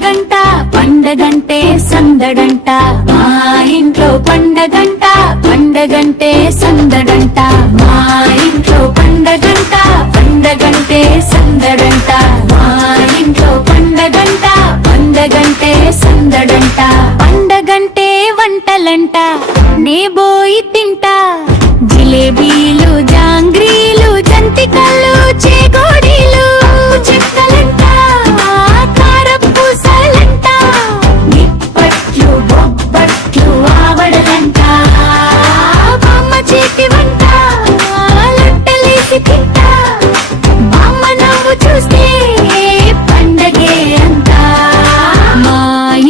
పండగంట పండగంటే సందడంట మా ఇంట్లో పండగంట పండగంటే సందడంట మా ఇంట్లో పండగంట పండగంటే సందడంట మా ఇంట్లో పండగంట పండగంటే సందడంట పండగంటే వంటలంట నే బోయి తింటా జిలేబీలు జాంగ్రీలు జంతికలు చేగోడీలు చెక్కలంట కారపూసలంట నిప్పట్లు బొబ్బట్లు ఆవడలంట బామ్మ చేతి వంట లొట్టలేసి తింటా బామ్మ నవ్వు చూస్తే పండగే అంట మా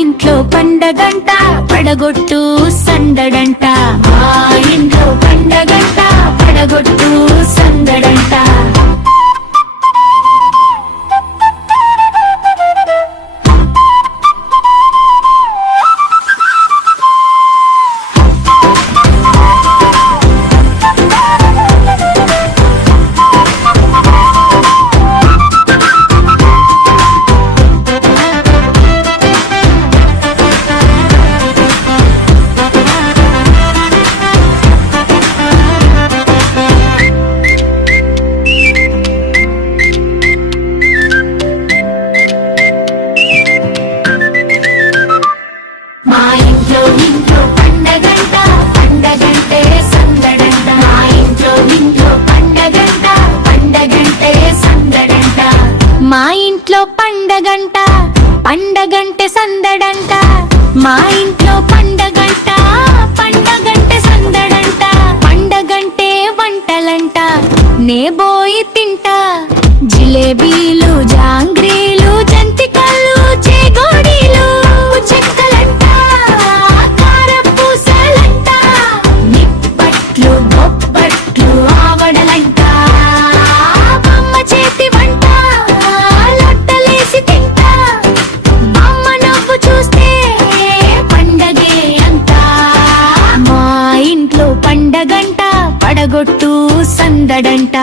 ఇంట్లో పండగంట పడగొట్టు సందడంట మా ఇంట్లో పండగంట పడగొట్టు సందడంట మా ఇంట్లో పండగంట పండగంటే సందడంట మా ఇంట్లో పండగంట పండగంటే సందడంట పండగంటే వంటలంట నే బోయి తింటా జిలేబీలు జాంగ్రీలు జంతికలు చేగోడీలు చెక్కలంట కారపూసలంట నిప్పట్లు బొబ్బట్లు ఆవడలంట బామ్మ చేతి వంట లొట్టలేసి తింటా బామ్మ నవ్వు చూస్తే పండగే అంట మా ఇంట్లో పండగంట పడగొట్టు సందడంట